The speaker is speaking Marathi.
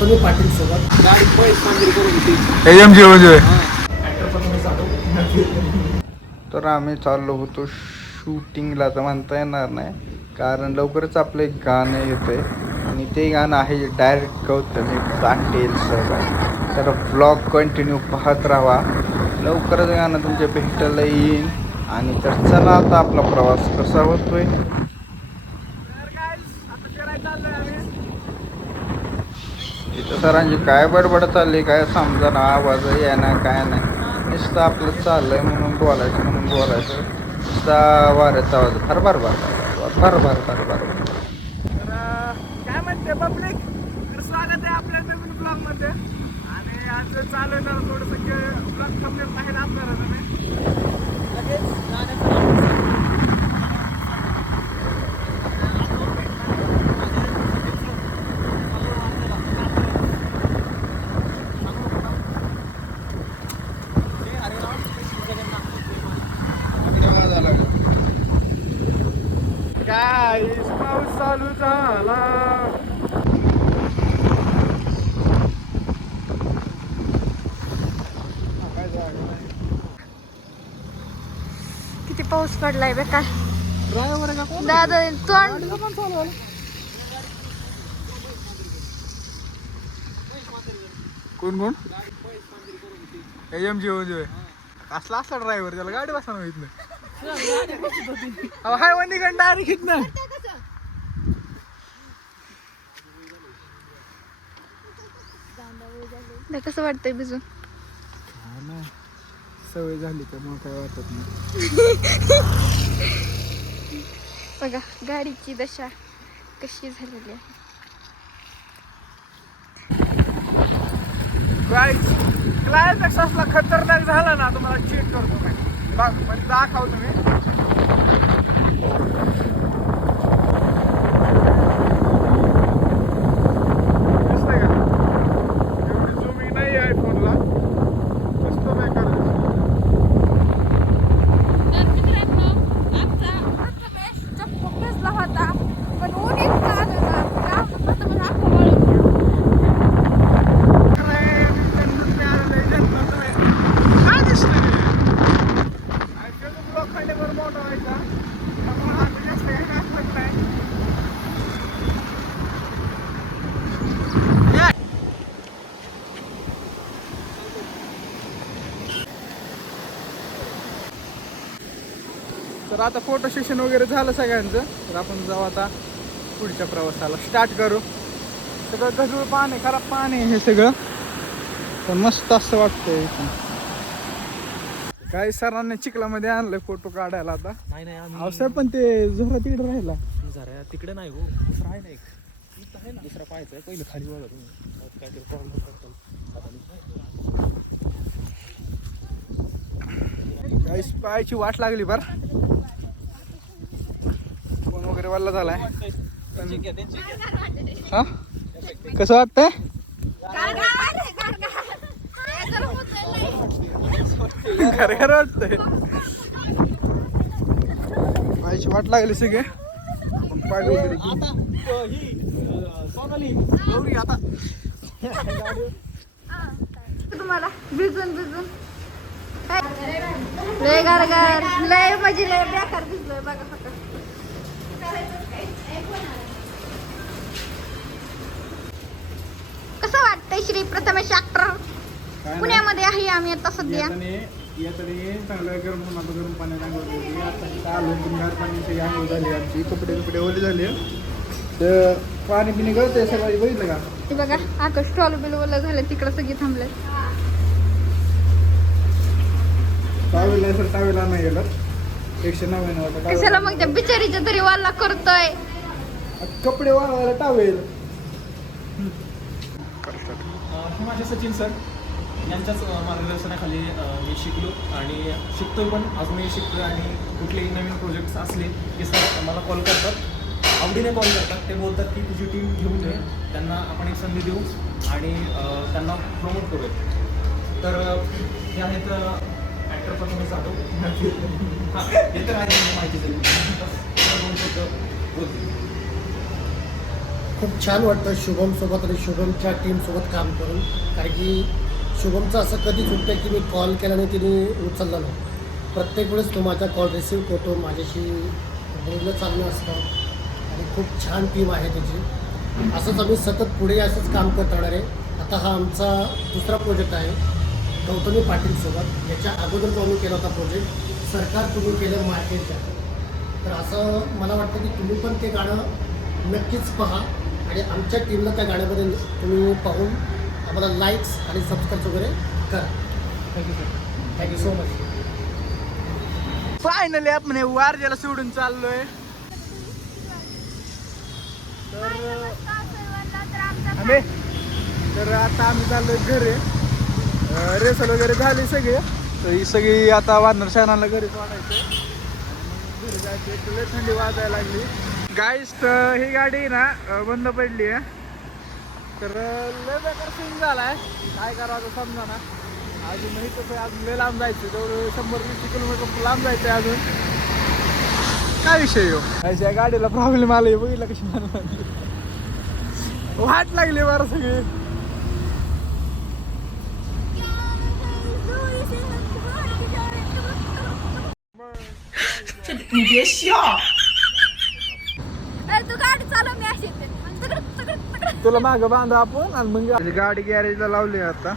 पाटील सोबत एम म्हणजे? तर आम्ही चाललो होतो शूटिंगला तर म्हणता येणार नाही. कारण लवकरच आपलं एक गाणं येतंय. आणि ते गाणं आहे डायरेक्ट गौतमी पाटील सर. तर ब्लॉग कंटिन्यू पाहत राहा. लवकरच गाणं तुमच्या भेटायला येईल. आणि तर चला आता आपला प्रवास कसा होतोय. तिथं सरांची काय बडबड चालली काय समजा ना आवाज येणार काय नाही. नुसतं आपलं चाललंय म्हणून बोलायचं म्हणून बोलायचं. नुसता वाऱ्याचा आवाज. फार बार बार भर बार फार बार तर काय म्हणते पब्लिक स्वागत आहे आपल्या नवीन ब्लॉगमध्ये आणि आज चालू येणार ब्लॉग कंप्लीट पाहिजे काय पाऊस चालू झाला. किती पाऊस पडलाय बेकार ड्रायव्हर का कोण? दादा तोंड कोण कोण? एम जी म्हणजे असला असला ड्रायव्हर त्याला गाडी बसणार माहीत नाही हाय वंदी डायरेक्ट हिटनं नाही कसं वाटतंय भिजून सवय झाली का मग काय वाटत नाही. बघा गाडीची दशा कशी झालेली आहे. क्लायमॅक्स असला खतरनाक झाला ना तुम्हाला चेक करतो मी. दाखव तुम्ही. तर आता फोटो सेशन वगैरे झालं सगळ्यांचं. तर आपण जाऊ आता पुढच्या प्रवासाला. स्टार्ट करू. सगळं गजूळ पाणी खराब पाणी आहे हे सगळं. पण मस्त असं वाटतंय. काही सरांनी चिखलामध्ये आणलंय फोटो काढायला आता. नाही नाही पण ते जोरात तिकडे राहिला. जरा तिकडे नाही हो. दुसरा आहे ना एक. इथं आहे ना. दुसरा पाहायचा आहे पहिलं खाली बघा तुम्ही. आता काहीतरी प्रॉब्लेम करतो काही पायाची वाट लागली बर. वाला झालाय. हा? कसं वाटतंय? घर घर वाटतंय. पायाची वाट लागली सगळे. पण पाय वगैरे सोनाली गौरी आता. तुम्हाला भिजून भिजून? लय गारगार लय म्हणजे लय बेकार भिजलोय बघा फक्त. कसं वाटतंय श्री प्रथमेश डॉक्टर पुण्यामध्ये आहे आम्ही आता सध्या. चांगलं गरम होणार गरम पाण्यात आंघोळ केली आता तिथं आलो पण गार पाण्याची आंघोळ झाली आमची. कपडे कपडे ओले झाले. तर पाणी पिणी गळतंय सगळं बघितलं का? बघा आकाश स्टॉल बिल ओलं झालं तिकडं सगळी थांबले टावेल नाही सर टावेल नाही गेलं एकशे नव्याण्णव. कशाला मग त्या बिचारीच्या तरी वाला करतोय? कपडे वाळवायला टावेल. हे माझे सचिन सर. यांच्याच मार्गदर्शनाखाली मी शिकलो आणि शिकतोय पण. अजूनही शिकतोय आणि कुठलेही नवीन प्रोजेक्ट्स असले की सर मला कॉल करतात. आवडीने कॉल करतात. ते बोलतात की तुझी टीम घेऊन ये. त्यांना आपण एक संधी देऊ आणि त्यांना प्रमोट करू तर हे आहेत ॲक्टर प्रथमेश जाधव हां हे तर आहे माहिती आहे. खूप छान वाटतं शुभमसोबत आणि शुभमच्या टीमसोबत काम करून. कारण की शुभमचं असं कधीच होतं की मी कॉल केला आणि तिने उचलला नाही. प्रत्येक वेळेस तो माझा कॉल रिसीव करतो माझ्याशी बोलणं चालणं असतं. आणि खूप छान टीम आहे त्याची. असंच आम्ही सतत पुढे असंच काम करत राहणार. आहे आता हा आमचा दुसरा प्रोजेक्ट आहे. गौतमी पाटीलसोबत याच्या अगोदर जो आम्ही केला होता प्रोजेक्ट सरकार तुम्ही केलं मार्केटच्या तर असं मला वाटतं की तुम्ही पण ते गाणं नक्कीच पहा आणि आमच्या टीमला त्या गाण्यामध्ये तुम्ही पाहून आम्हाला लाईक्स आणि सबस्क्राईब वगैरे करा. Thank you sir thank you so much finally आपण हे वारजेला सोडून चाललोय. आम्ही तर आता आम्ही चाललोय घरी. रेसल वगैरे झाली सगळी. तर ही सगळी आता वानर शहराला घरीच वाढायचं. घरी जायचं. एक लय थंडी वाजायला लागली. गाईस तर ही गाडी ना बंद पडली आहे. तर लय बेकार सीन झालाय. काय करावं आता समजा ना अजून नाही तसं अजून लय लांब जायचं. जवळ शंभर वीस किलोमीटर लांब जायचं आहे अजून. काय विषय हो? अशा गाडीला प्रॉब्लेम आला बघितला कशी वाट लागली बरं सगळी. तू गाडी चालव मी अशी येते. तगडं, तगडं, तगडं. तुला मागं बांधा आपण आणि मग गाडी गॅरेजला लावली आता